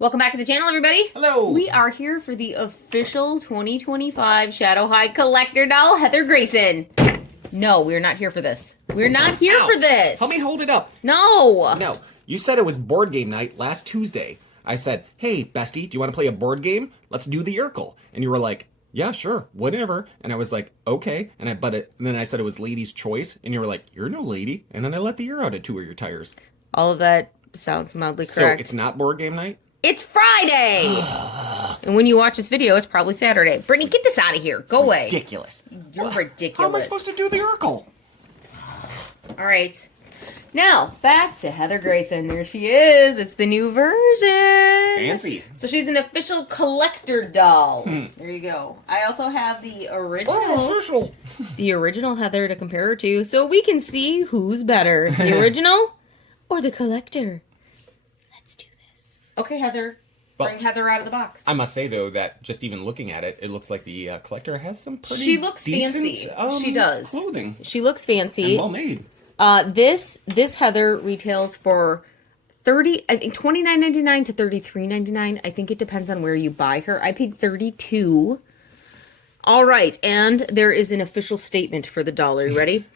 Welcome back to the channel, everybody. Hello. We are here for the official 2025 Shadow High collector doll, Heather Grayson. No, we're not here for this. We're not here for this. Help me hold it up. No. No. You said it was board game night last Tuesday. I said, hey, bestie, do you want to play a board game? Let's do the Urkel. And you were like, yeah, sure, whatever. And I was like, okay. And then I said it was lady's choice. And you were like, you're no lady. And then I let the ear out of two of your tires. All of that sounds mildly correct. So it's not board game night? It's Friday! And when you watch this video, it's probably Saturday. Brittany, get this out of here. Go away. Ridiculous. You're ridiculous. How am I supposed to do the Urkel? All right. Now, back to Heather Grayson. There she is. It's the new version. Fancy. So she's an official collector doll. There you go. I also have the original. Oh, official. The original Heather to compare her to, so we can see who's better. The original or the collector? Let's do this. Okay, Heather. Bring Heather out of the box. I must say, though, that just even looking at it, it looks like the collector has some pretty She looks decent, fancy. She does. Clothing. She looks fancy. And well made. This Heather retails for $29.99 to $33.99. I think it depends on where you buy her. I paid $32. All right, and there is an official statement for the doll. Are you ready?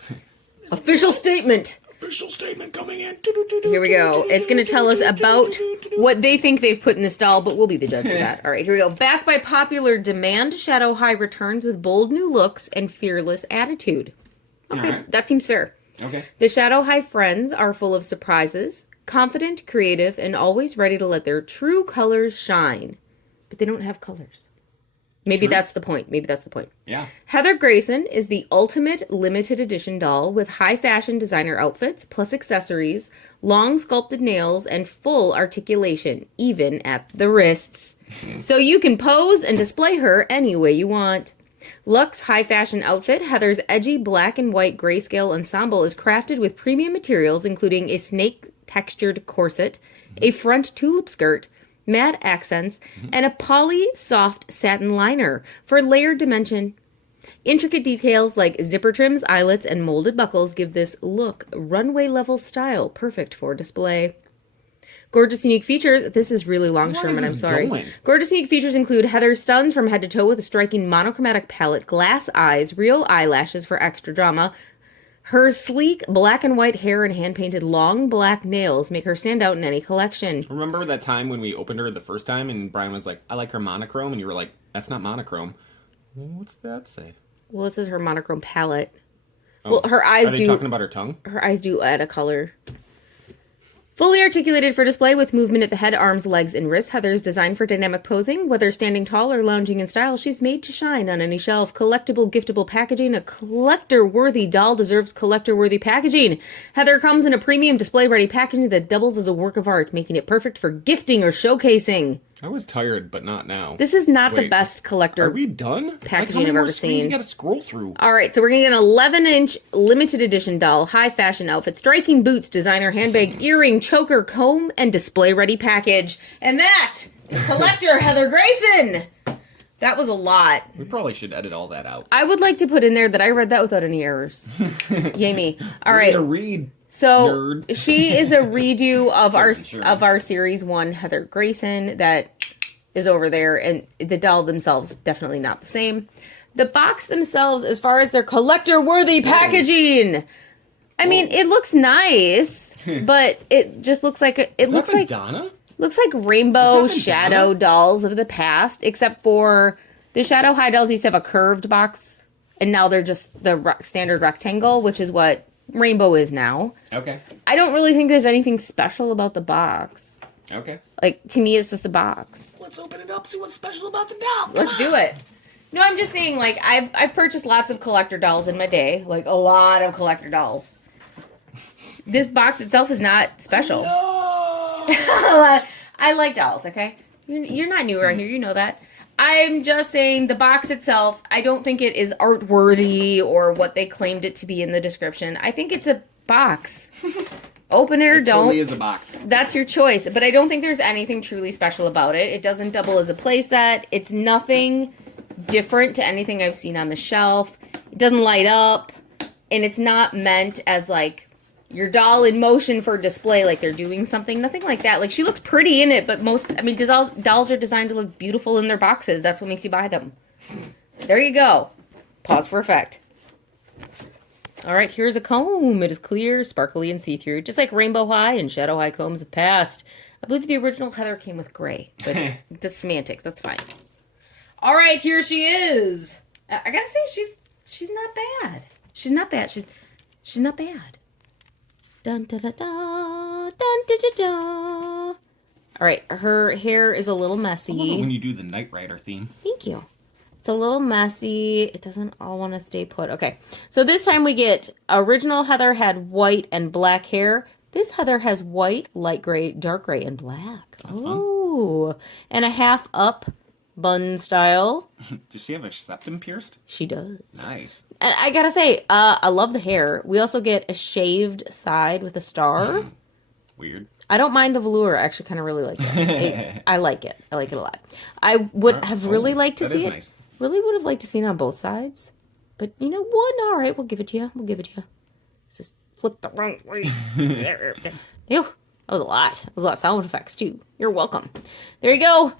Official statement. Official statement coming in. Here we go. It's going to tell us about what they think they've put in this doll, but we'll be the judge of that. All right, here we go. Backed by popular demand, Shadow High returns with bold new looks and fearless attitude. Okay, right. That seems fair. Okay. The Shadow High friends are full of surprises, confident, creative, and always ready to let their true colors shine. But they don't have colors. Maybe that's the point. Maybe that's the point. Yeah. Heather Grayson is the ultimate limited edition doll with high fashion designer outfits, plus accessories, long sculpted nails, and full articulation, even at the wrists. So you can pose and display her any way you want. Luxe high fashion outfit, Heather's edgy black and white grayscale ensemble is crafted with premium materials, including a snake textured corset, a front tulip skirt, matte accents, and a poly soft satin liner for layered dimension. Intricate details like zipper trims, eyelets, and molded buckles give this look runway level style, perfect for display. Gorgeous unique features. This is really long, Sherman. I'm sorry. Gorgeous unique features include Heather's stuns from head to toe with a striking monochromatic palette, glass eyes, real eyelashes for extra drama. Her sleek black and white hair and hand-painted long black nails make her stand out in any collection. Remember that time when we opened her the first time and Brian was like, I like her monochrome, and you were like, that's not monochrome. Well, what's that say? Well, it says her monochrome palette. Oh, well, her eyes are they do... talking about her tongue? Her eyes do add a color. Fully articulated for display with movement at the head, arms, legs, and wrists, Heather is designed for dynamic posing. Whether standing tall or lounging in style, she's made to shine on any shelf. Collectible, giftable packaging. A collector-worthy doll deserves collector-worthy packaging. Heather comes in a premium display-ready packaging that doubles as a work of art, making it perfect for gifting or showcasing. I was tired, but not now. This is not the best collector Are we done? packaging I've ever seen. You gotta scroll through. All right, so we're going to get an 11-inch limited edition doll, high fashion outfit, striking boots, designer handbag, earring, choker, comb, and display-ready package. And that is collector Heather Grayson. That was a lot. We probably should edit all that out. I would like to put in there that I read that without any errors. Yay me. All right. To read. So nerd. she is a redo of our series 1 Heather Grayson that is over there, and the doll themselves definitely not the same. The box themselves, as far as their collector-worthy packaging, I mean, it looks nice, but it just looks like looks like Madonna? Looks like rainbow shadow dolls of the past, except for the Shadow High dolls used to have a curved box, and now they're just the standard rectangle, which is what rainbow is now. Okay. I don't really think there's anything special about the box. Okay. Like, to me, it's just a box. Let's open it up, see what's special about the doll. Let's do it. No, I'm just saying, like, I've purchased lots of collector dolls in my day. Like, a lot of collector dolls. This box itself is not special. No. I like dolls, okay? You're not new around here, you know that. I'm just saying the box itself, I don't think it is art worthy or what they claimed it to be in the description. I think it's a box. Open it or don't. Totally is a box. That's your choice. But I don't think there's anything truly special about it. It doesn't double as a playset. It's nothing different to anything I've seen on the shelf. It doesn't light up. And it's not meant as, like, your doll in motion for display, like they're doing something. Nothing like that. Like, she looks pretty in it, but dolls are designed to look beautiful in their boxes. That's what makes you buy them. There you go. Pause for effect. All right, here's a comb. It is clear, sparkly, and see-through, just like Rainbow High and Shadow High combs have passed. I believe the original Heather came with gray, but the semantics, that's fine. All right, here she is. I gotta say, she's not bad. She's not bad. She's not bad. Dun da da da, dun da da da. All right, her hair is a little messy. I love it when you do the Knight Rider theme. Thank you. It's a little messy. It doesn't all want to stay put. Okay, so this time we get original Heather had white and black hair. This Heather has white, light gray, dark gray, and black. That's fun. And a half up bun style. Does she have a septum pierced? She does. Nice. And I gotta say, I love the hair. We also get a shaved side with a star. Weird. I don't mind the velour. I actually kind of really like it. I like it. I like it a lot. I would have really liked to see it. Nice. Really would have liked to see it on both sides. But you know what? All right, we'll give it to you. We'll give it to you. Let's just flip the wrong way. Ew, that was a lot. That was a lot of sound effects, too. You're welcome. There you go.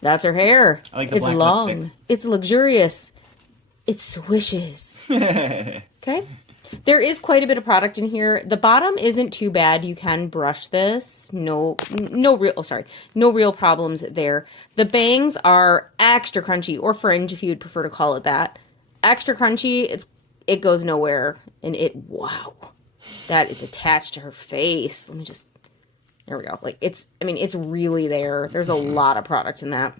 That's her hair. I like the it's black long. lipstick. It's luxurious. It swishes. Okay. There is quite a bit of product in here. The bottom isn't too bad. You can brush this. No real problems there. The bangs are extra crunchy, or fringe if you would prefer to call it that. Extra crunchy. It goes nowhere, and wow, that is attached to her face. Let me just. There we go. Like it's really there. There's a lot of product in that.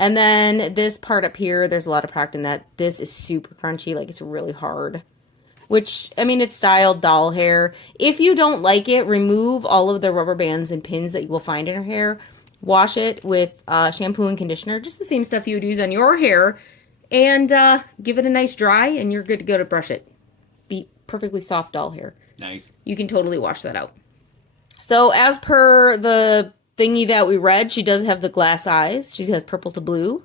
And then this part up here, there's a lot of product in that. This is super crunchy. Like it's really hard. Which, it's styled doll hair. If you don't like it, remove all of the rubber bands and pins that you will find in her hair. Wash it with shampoo and conditioner. Just the same stuff you would use on your hair. And give it a nice dry, and you're good to go to brush it. Be perfectly soft doll hair. Nice. You can totally wash that out. So as per the thingy that we read, she does have the glass eyes. She has purple to blue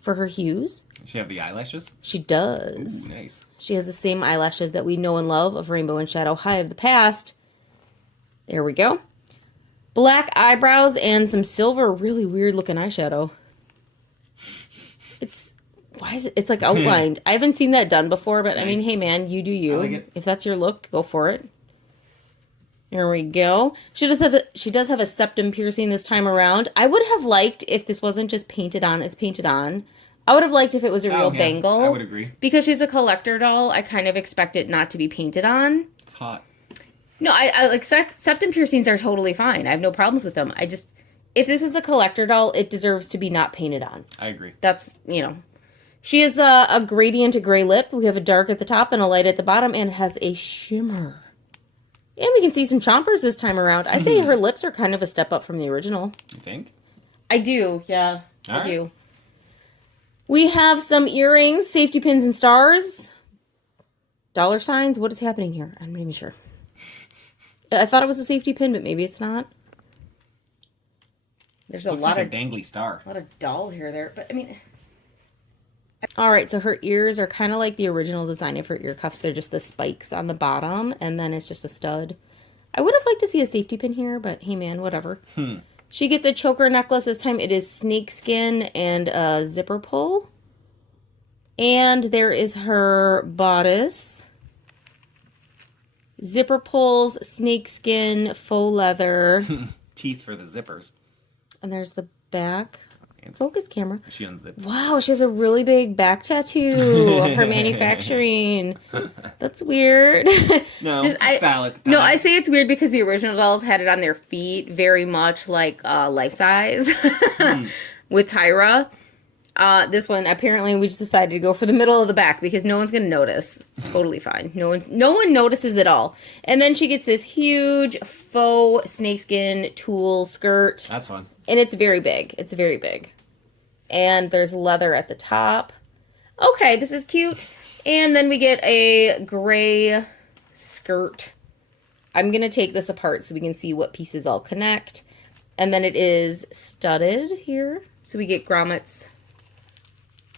for her hues. Does she have the eyelashes? She does. Ooh, nice. She has the same eyelashes that we know and love of Rainbow and Shadow High of the past. There we go. Black eyebrows and some silver, really weird looking eyeshadow. It's like outlined. I haven't seen that done before, but nice. Hey man, you do you. I like it. If that's your look, go for it. There we go. She does have a septum piercing this time around. I would have liked if this wasn't just painted on, it's painted on. I would have liked if it was a real bangle. I would agree. Because she's a collector doll, I kind of expect it not to be painted on. It's hot. No, I like septum piercings are totally fine. I have no problems with them. If this is a collector doll, it deserves to be not painted on. I agree. That's, She has a gradient of gray lip. We have a dark at the top and a light at the bottom, and it has a shimmer. And we can see some chompers this time around. I say her lips are kind of a step up from the original. You think? I do, yeah. I do. We have some earrings, safety pins, and stars. Dollar signs. What is happening here? I'm not even sure. I thought it was a safety pin, but maybe it's not. There's a lot of dangly star. A lot of doll hair there, but all right, so her ears are kind of like the original design of her ear cuffs. They're just the spikes on the bottom, and then it's just a stud. I would have liked to see a safety pin here, but hey man, whatever. She gets a choker necklace. This time it is snakeskin and a zipper pull. And there is her bodice. Zipper pulls, snakeskin, faux leather. Teeth for the zippers. And there's the back. Focus camera. She unzipped. Wow, she has a really big back tattoo of her manufacturing. That's weird. No, it's a style at the time. No, I say it's weird because the original dolls had it on their feet, very much like life size with Tyra. This one, apparently, we just decided to go for the middle of the back because no one's going to notice. It's totally fine. No one notices at all. And then she gets this huge faux snakeskin tulle skirt. That's fun. And it's very big. It's very big. And there's leather at the top. Okay, this is cute. And then we get a gray skirt. I'm going to take this apart so we can see what pieces all connect. And then it is studded here. So we get grommets.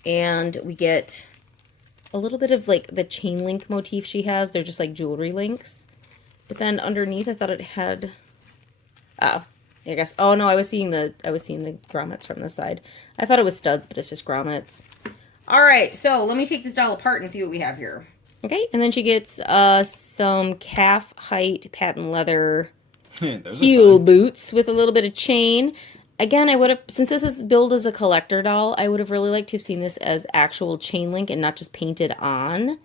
And we get a little bit of like the chain link motif she has. They're just like jewelry links. But then underneath, I thought it had. Oh, I guess. Oh no, I was seeing the grommets from this side. I thought it was studs, but it's just grommets. All right, so let me take this doll apart and see what we have here. Okay, and then she gets some calf height patent leather heel boots with a little bit of chain. Again, I would have, since this is billed as a collector doll, I would have really liked to have seen this as actual chain link and not just painted on.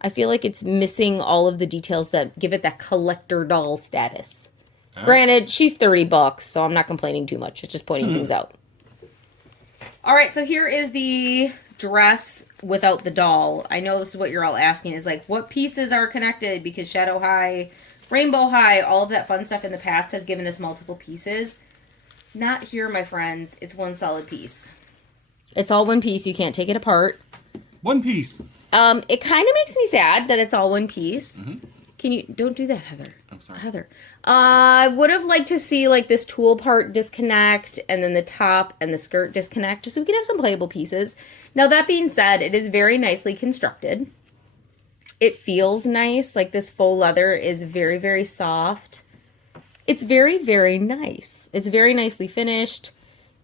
I feel like it's missing all of the details that give it that collector doll status. Granted, she's $30, so I'm not complaining too much. It's just pointing things out. All right, so here is the dress without the doll. I know this is what you're all asking, is like, what pieces are connected? Because Shadow High, Rainbow High, all of that fun stuff in the past has given us multiple pieces. Not here, my friends. It's one solid piece. It's all one piece. You can't take it apart. One piece. It kind of makes me sad that it's all one piece. Can you... Don't do that, Heather. I'm sorry. Heather. I would have liked to see, like, this tulle part disconnect and then the top and the skirt disconnect just so we could have some playable pieces. Now, that being said, it is very nicely constructed. It feels nice. Like, this faux leather is very, very soft. It's very, very nice. It's very nicely finished.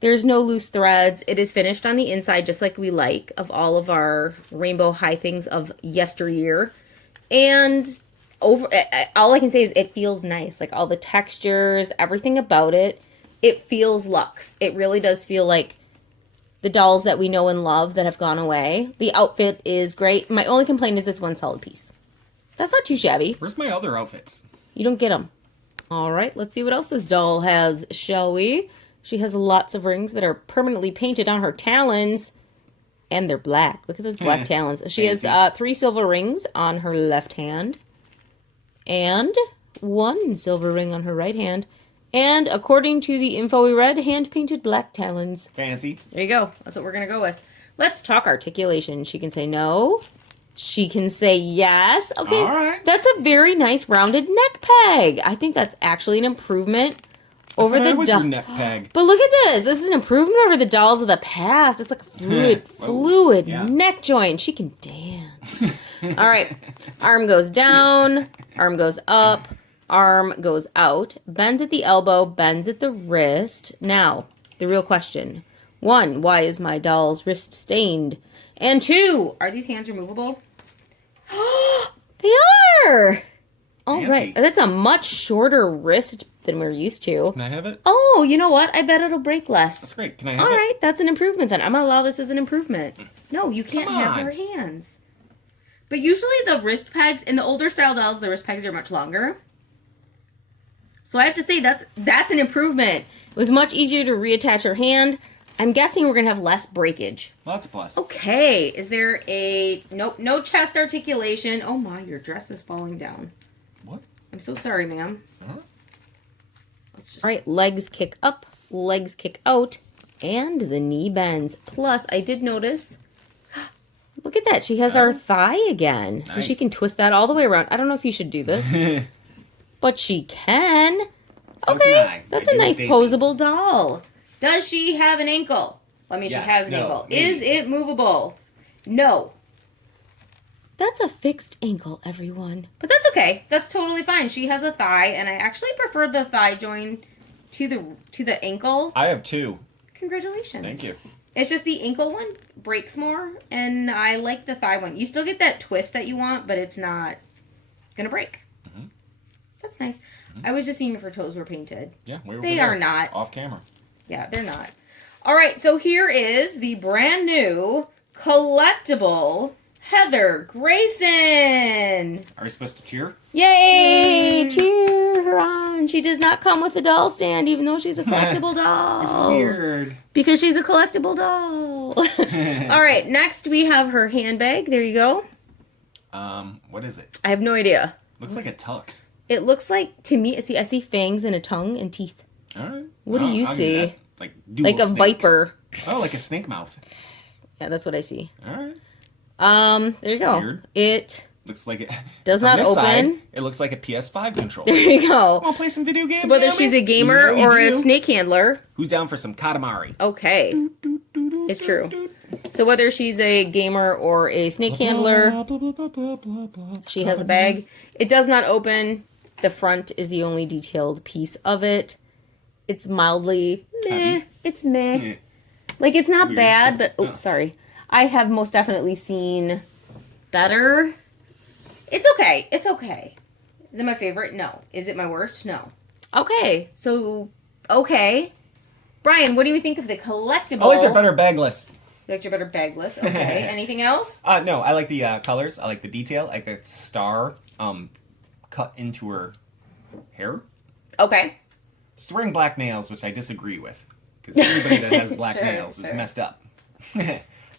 There's no loose threads. It is finished on the inside just like we like of all of our Rainbow High things of yesteryear. And all I can say is it feels nice. Like all the textures, everything about it, it feels luxe. It really does feel like the dolls that we know and love that have gone away. The outfit is great. My only complaint is it's one solid piece. That's not too shabby. Where's my other outfits? You don't get them. All right, let's see what else this doll has, shall we? She has lots of rings that are permanently painted on her talons. And they're black. Look at those black talons. She has 3 silver rings on her left hand. And 1 silver ring on her right hand. And according to the info we read, hand-painted black talons. Fancy. There you go. That's what we're going to go with. Let's talk articulation. She can say no. She can say yes. Okay, all right. That's a very nice rounded neck peg. I think that's actually an improvement over the doll. Neck peg. But look at this. This is an improvement over the dolls of the past. It's like a fluid neck joint. She can dance. All right. Arm goes down. Arm goes up. Arm goes out. Bends at the elbow. Bends at the wrist. Now, the real question. 1, why is my doll's wrist stained? And 2, are these hands removable? They are! All right. That's a much shorter wrist than we're used to. Can I have it? Oh, you know what? I bet it'll break less. That's great. Can I have it? All right. That's an improvement then. I'm going to allow this as an improvement. No, you can't have her hands. But usually the wrist pegs, in the older style dolls, the wrist pegs are much longer. So I have to say that's an improvement. It was much easier to reattach her hand. I'm guessing we're going to have less breakage. Well, that's a plus. Okay. Is there a... Nope. No chest articulation. Oh my, your dress is falling down. What? I'm so sorry, ma'am. Uh-huh. All right. Legs kick up. Legs kick out. And the knee bends. Plus, I did notice... Look at that. She has our thigh again. Nice. So she can twist that all the way around. I don't know if you should do this. But she can. So okay. That's a nice posable doll. Does she have an ankle? Well, I mean, yes, she has an ankle. Maybe. Is it movable? No. That's a fixed ankle, everyone. But that's okay. That's totally fine. She has a thigh, and I actually prefer the thigh join to the ankle. I have 2. Congratulations. Thank you. It's just the ankle one breaks more, and I like the thigh one. You still get that twist that you want, but it's not going to break. Mm-hmm. That's nice. Mm-hmm. I was just seeing if her toes were painted. Yeah, they are not. Off camera. Yeah, they're not. All right, so here is the brand new collectible Heather Grayson. Are we supposed to cheer? Yay! Cheer her on. She does not come with a doll stand, even though she's a collectible doll. It's weird. Because she's a collectible doll. All right, next we have her handbag. There you go. What is it? I have no idea. Looks like a tux. It looks like, to me, I see fangs and a tongue and teeth. All right. What do you see? Like a viper. Oh, like a snake mouth. Yeah, that's what I see. All right. There you go. Weird. It looks like it does not open. Side, it looks like a PS5 controller. There you go. Want to play some video games? So whether she's a gamer or a snake handler, who's down for some Katamari? Okay, it's true. So whether she's a gamer or a snake handler, she has a bag. It does not open. The front is the only detailed piece of it. It's mildly meh. Heavy. It's meh. Yeah. Like, it's not Weird. bad, but... Oh. sorry. I have most definitely seen better. It's okay. It's okay. Is it my favorite? No. Is it my worst? No. Okay. So, okay. Brian, what do you think of the collectible? I like their better bagless. You liked your better bagless. Okay. Anything else? No, I like the colors. I like the detail. I like the star cut into her hair. Okay. She's wearing black nails, which I disagree with. Because everybody that has black Sure, nails sure. is messed up.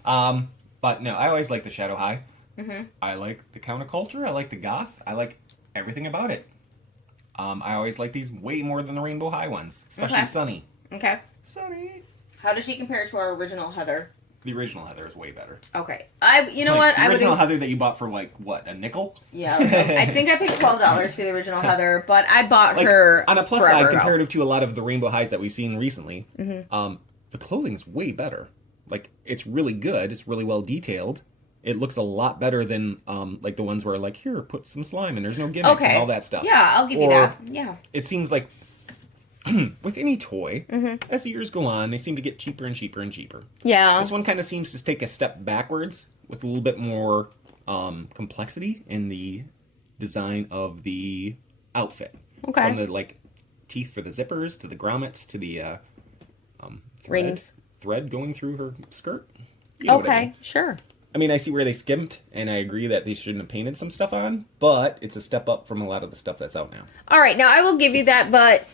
But no, I always like the Shadow High. Mm-hmm. I like the counterculture. I like the goth. I like everything about it. I always like these way more than the Rainbow High ones. Especially Okay. Sunny. Okay. Sunny. How does she compare to our original Heather? The original Heather is way better. Okay. You know Like, what? the I would. original Heather that you bought for like, what, a nickel? Yeah. I think I paid $12 for the original Heather, but I bought Like, her on a plus forever side, ago. comparative to a lot of the Rainbow Highs that we've seen recently, Mm-hmm. the clothing's way better. Like, it's really good. It's really well detailed. It looks a lot better than like the ones where like, here, put some slime and there's no gimmicks Okay. and all that stuff. Yeah, I'll give you Or that. Yeah. It seems like with any toy, Mm-hmm. as the years go on, they seem to get cheaper and cheaper and cheaper. Yeah. This one kind of seems to take a step backwards with a little bit more complexity in the design of the outfit. Okay. From the like teeth for the zippers to the grommets to the Rings. thread going through her skirt. You know what I Okay. mean. Sure. I mean, I see where they skimped, and I agree that they shouldn't have painted some stuff on, but it's a step up from a lot of the stuff that's out now. All right. Now I will give you that, but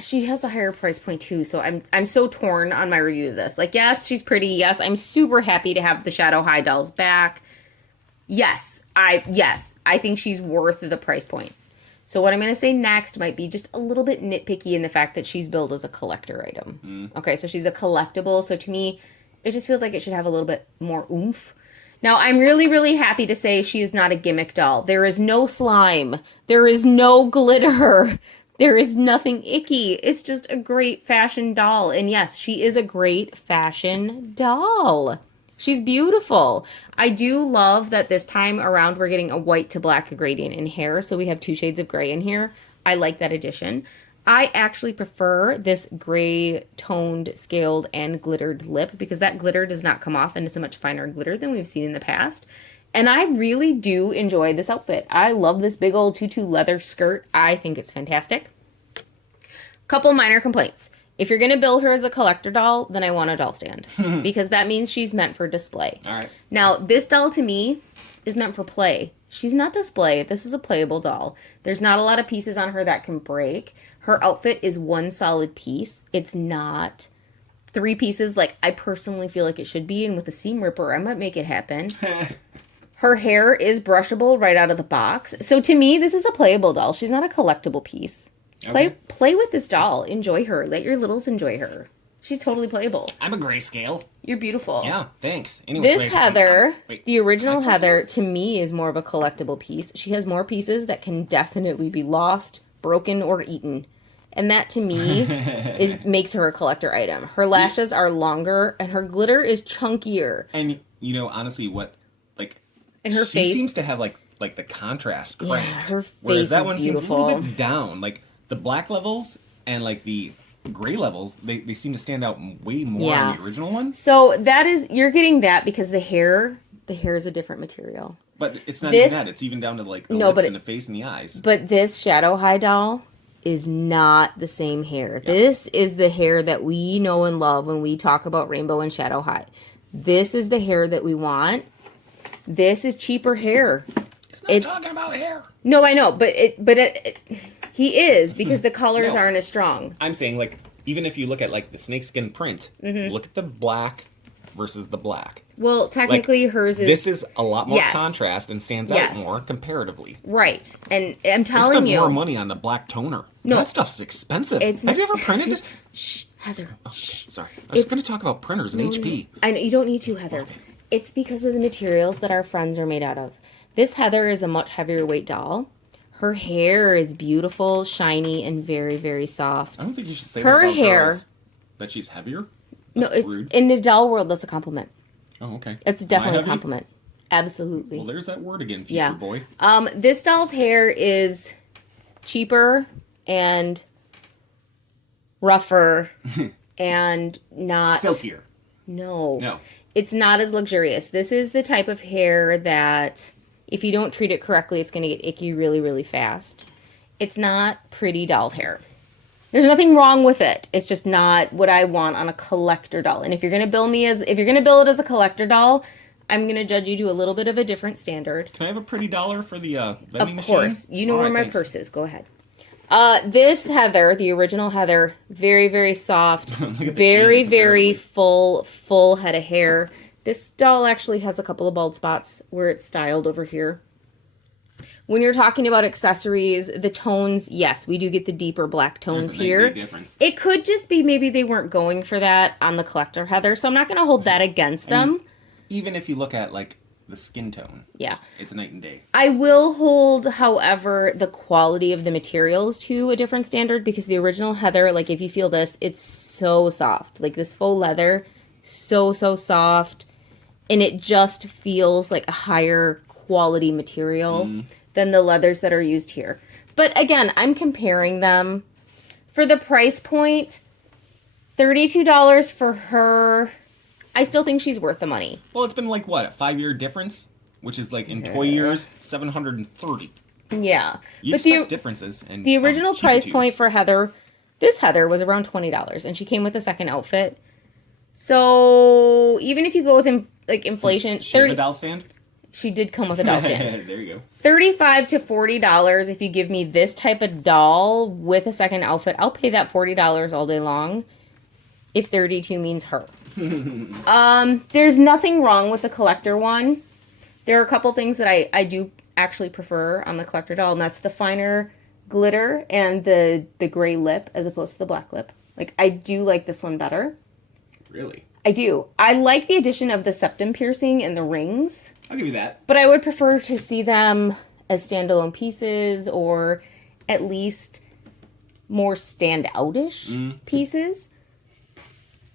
she has a higher price point too, so I'm so torn on my review of this. Like, yes, she's pretty. Yes, I'm super happy to have the Shadow High dolls back. Yes, I think she's worth the price point. So what I'm going to say next might be just a little bit nitpicky in the fact that she's billed as a collector item. Okay, so she's a collectible. So to me, it just feels like it should have a little bit more oomph. Now, I'm really, really happy to say she is not a gimmick doll. There is no slime. There is no glitter. There is nothing icky. It's just a great fashion doll. And yes, she is a great fashion doll. She's beautiful. I do love that this time around we're getting a white to black gradient in hair. So we have 2 shades of gray in here. I like that addition. I actually prefer this gray toned, scaled, and glittered lip because that glitter does not come off and it's a much finer glitter than we've seen in the past. And I really do enjoy this outfit. I love this big old tutu leather skirt. I think it's fantastic. Couple minor complaints. If you're going to build her as a collector doll, then I want a doll stand because that means she's meant for display. All right. Now, this doll to me is meant for play. She's not display. This is a playable doll. There's not a lot of pieces on her that can break. Her outfit is one solid piece. It's not 3 pieces like I personally feel like it should be. And with a seam ripper, I might make it happen. Her hair is brushable right out of the box. So to me, this is a playable doll. She's not a collectible piece. Play with this doll. Enjoy her. Let your littles enjoy her. She's totally playable. I'm a grayscale. You're beautiful. Yeah, thanks. Anyway, This Heather, wait. the original Heather, to me is more of a collectible piece. She has more pieces that can definitely be lost, broken, or eaten. And that to me makes her a collector item. Her lashes are longer and her glitter is chunkier. And you know, honestly, And her she face seems to have like the contrast cranked. her whereas face that is one beautiful. seems a little bit down. Like the black levels and like the gray levels, they seem to stand out way more Yeah. on the original one. So that is, you're getting that because the hair is a different material. But it's not This- even that. It's even down to like the No, lips but and the face and the eyes. But this Shadow High doll is not the same hair. Yeah. This is the hair that we know and love when we talk about Rainbow and Shadow High. This is the hair that we want. This is cheaper hair. It's not talking about hair. No, I know, but he is because the colors No. aren't as strong. I'm saying like even if you look at like the snakeskin print, Mm-hmm. look at the black versus the black. Well, technically hers is This is a lot more Yes. contrast and stands Yes. out more comparatively. right. And I'm I telling spent you, more money on the black toner. No. That stuff's expensive. It's Have you not- ever printed it? shh, Heather. Shh. Sorry. I was It's- going to talk about printers and HP. I know you don't need to, Heather. It's because of the materials that our friends are made out of. This Heather is a much heavier weight doll. Her hair is beautiful, shiny, and very, very soft. I don't think you should say Her that about hair- girls. That she's heavier? No, That's it's rude. in the doll world. That's a compliment. Oh, okay. It's Am I definitely a heavy? compliment. Absolutely. Well, there's that word again, future Yeah. boy. This doll's hair is cheaper and rougher and not silkier. No. It's not as luxurious. This is the type of hair that if you don't treat it correctly, it's going to get icky really, really fast. It's not pretty doll hair. There's nothing wrong with it. It's just not what I want on a collector doll. And if you're going to build it as a collector doll, I'm going to judge you to a little bit of a different standard. Can I have a pretty dollar for the vending machine? Of course. You know All where right, my thanks. purse is. Go ahead. This Heather, the original Heather, very, very soft, Look at the very, shade very comparatively. full head of hair. This doll actually has a couple of bald spots where it's styled over here. When you're talking about accessories, the tones, yes, we do get the deeper black tones There's a here. big difference. It could just be maybe they weren't going for that on the collector Heather, so I'm not going to hold that against them. Even if you look at like the skin tone, Yeah. it's a night and day. I will hold, however, the quality of the materials to a different standard because the original Heather, like if you feel this, it's so soft. Like this faux leather, so soft. And it just feels like a higher quality material than the leathers that are used here. But again, I'm comparing them. For the price point, $32 for her, I still think she's worth the money. Well, it's been like what, a 5-year difference, which is like in toy years, 730. Yeah. You But expect differences. And the original price cheapitudes. point for Heather, this Heather was around $20, and she came with a second outfit. So even if you go with inflation, Shave a doll stand. she did come with a doll stand. There you go. $35 to $40 if you give me this type of doll with a second outfit. I'll pay that $40 all day long. If 32 means her. There's nothing wrong with the collector one. There are a couple things that I do actually prefer on the collector doll, and that's the finer glitter and the gray lip as opposed to the black lip. Like, I do like this one better. Really? I do. I like the addition of the septum piercing and the rings, I'll give you that. but I would prefer to see them as standalone pieces or at least more stand-out-ish pieces.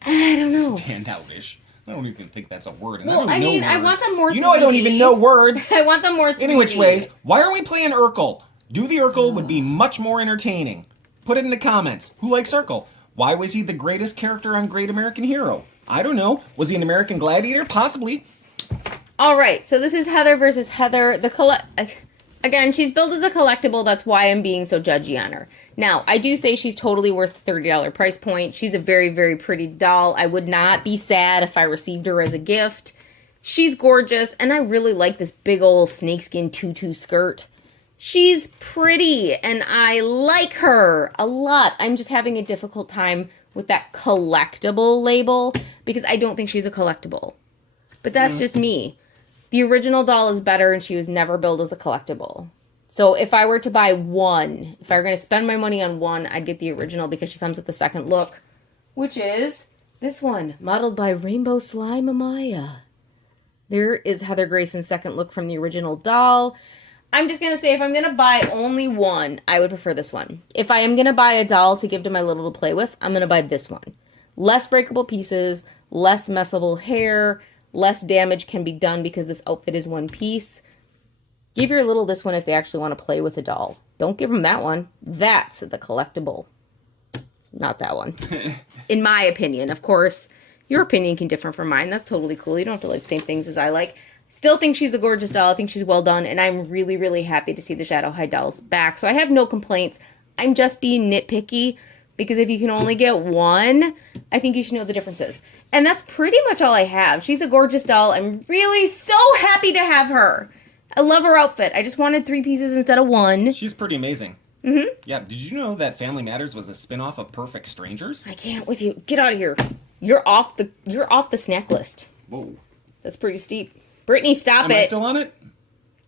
I don't know. Stand out-ish. I don't even think that's a word. And Well, I, don't know I words. want them more You know I don't 3D. even know words. I want them more 3D. Any which ways, why are we playing Urkel? Do the Urkel would be much more entertaining. Put it in the comments. Who likes Urkel? Why was he the greatest character on Great American Hero? I don't know. Was he an American Gladiator? Possibly. All right, so this is Heather versus Heather. Again, she's billed as a collectible. That's why I'm being so judgy on her. Now, I do say she's totally worth the $30 price point. She's a very, very pretty doll. I would not be sad if I received her as a gift. She's gorgeous, and I really like this big old snakeskin tutu skirt. She's pretty, and I like her a lot. I'm just having a difficult time with that collectible label because I don't think she's a collectible. But that's just me. The original doll is better, and she was never billed as a collectible. So if I were to buy one, if I were going to spend my money on one, I'd get the original because she comes with the second look, which is this one, modeled by Rainbow Slime Amaya. There is Heather Grayson's second look from the original doll. I'm just going to say if I'm going to buy only one, I would prefer this one. If I am going to buy a doll to give to my little to play with, I'm going to buy this one. Less breakable pieces, less messable hair, less damage can be done because this outfit is one piece. Give your little this one if they actually want to play with a doll. Don't give them that one. That's the collectible. Not that one. In my opinion. Of course, your opinion can differ from mine. That's totally cool. You don't have to like the same things as I like. Still think she's a gorgeous doll. I think she's well done. And I'm really, really happy to see the Shadow High dolls back. So I have no complaints. I'm just being nitpicky because if you can only get one, I think you should know the differences. And that's pretty much all I have. She's a gorgeous doll. I'm really so happy to have her. I love her outfit. I just wanted 3 pieces instead of 1. She's pretty amazing. Yeah, did you know that Family Matters was a spin-off of Perfect Strangers? I can't with you. Get out of here. You're off the snack list. Whoa. That's pretty steep. Brittany, stop Am I it. still on it?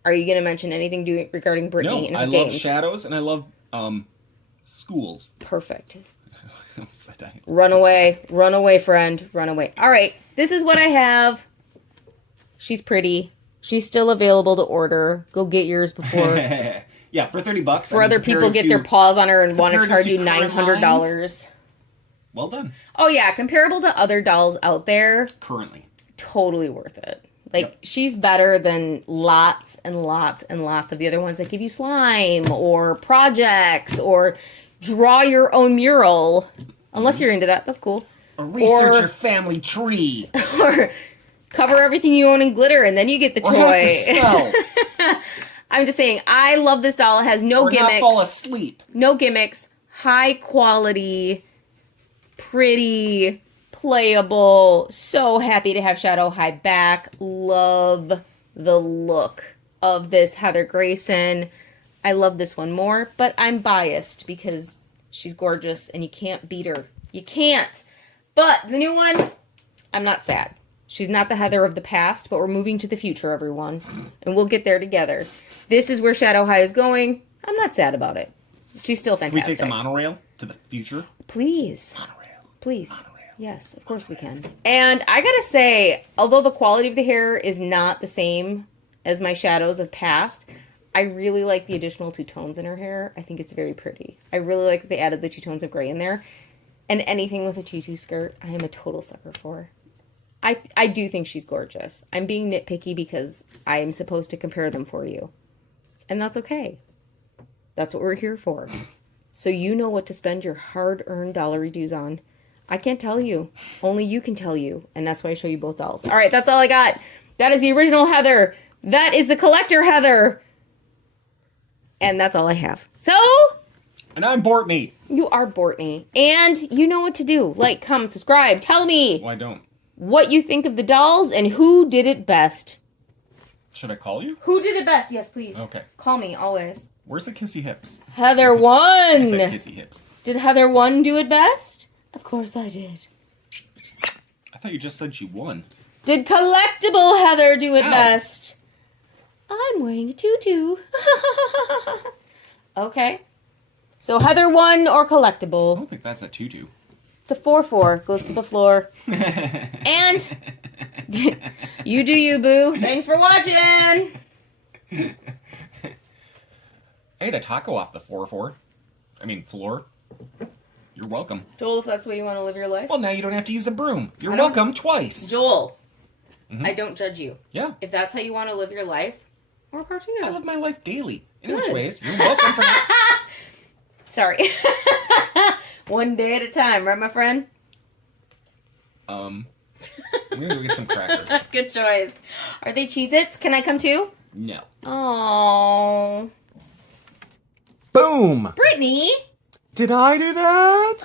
Are you going to mention anything regarding Brittany No, and her I games? love Shadows and I love schools. Perfect. Said I. Run away, friend. Run away. All right, this is what I have. She's pretty. She's still available to order. Go get yours before Yeah, for $30. for other people get their paws on her and want to charge you comparative to current $900. Well done. Oh yeah, comparable to other dolls out there, Currently. totally worth it. Like, she's better than lots and lots and lots of the other ones that give you slime or projects or draw your own mural. Unless you're into that, that's cool. Or research your family tree. Or cover everything you own in glitter and then you get the toy. Or have to spell. I'm just saying, I love this doll. It has no or gimmicks. not fall asleep. No gimmicks. High quality, pretty, playable. So happy to have Shadow High back. Love the look of this Heather Grayson. I love this one more, but I'm biased because she's gorgeous and you can't beat her. You can't. But the new one, I'm not sad. She's not the Heather of the past, but we're moving to the future, everyone. And we'll get there together. This is where Shadow High is going. I'm not sad about it. She's still fantastic. Can we take the monorail to the future? Please. Monorail. Please. Monorail. Yes, of course we can. And I gotta say, although the quality of the hair is not the same as my shadows of past, I really like the additional 2 tones in her hair. I think it's very pretty. I really like that they added the 2 tones of gray in there. And anything with a tutu skirt, I am a total sucker for. I do think she's gorgeous. I'm being nitpicky because I am supposed to compare them for you. And that's okay. That's what we're here for. So you know what to spend your hard-earned dollary dues on. I can't tell you. Only you can tell you. And that's why I show you both dolls. All right, that's all I got. That is the original Heather. That is the collector Heather. And that's all I have. So... And I'm Bortney. You are Bortney. And you know what to do. Like, comment, subscribe. Tell me Well, I don't. what you think of the dolls and who did it best. Should I call you? Who did it best? Yes, please. Okay. Call me, always. Where's the kissy hips? Heather won. I said kissy hips. Did Heather 1 do it best? Of course I did. I thought you just said she won. Did collectible Heather do it Ow. best? I'm wearing a tutu. Okay. So Heather 1 or I collectible? don't think that's a tutu. It's a 4-4. Goes to the floor. And you do you, boo. Thanks for watching. I ate a taco off the floor. You're welcome. Joel, if that's the way you want to live your life. Well, now you don't have to use a broom. You're I don't- welcome twice. Joel, I don't judge you. Yeah. If that's how you want to live your life, more power to you. I live my life daily. In which Good. ways? You're welcome for that. Sorry. One day at a time, right, my friend? I'm gonna go get some crackers. Good choice. Are they Cheez-Its? Can I come too? No. Oh, Boom! Brittany. Did I do that?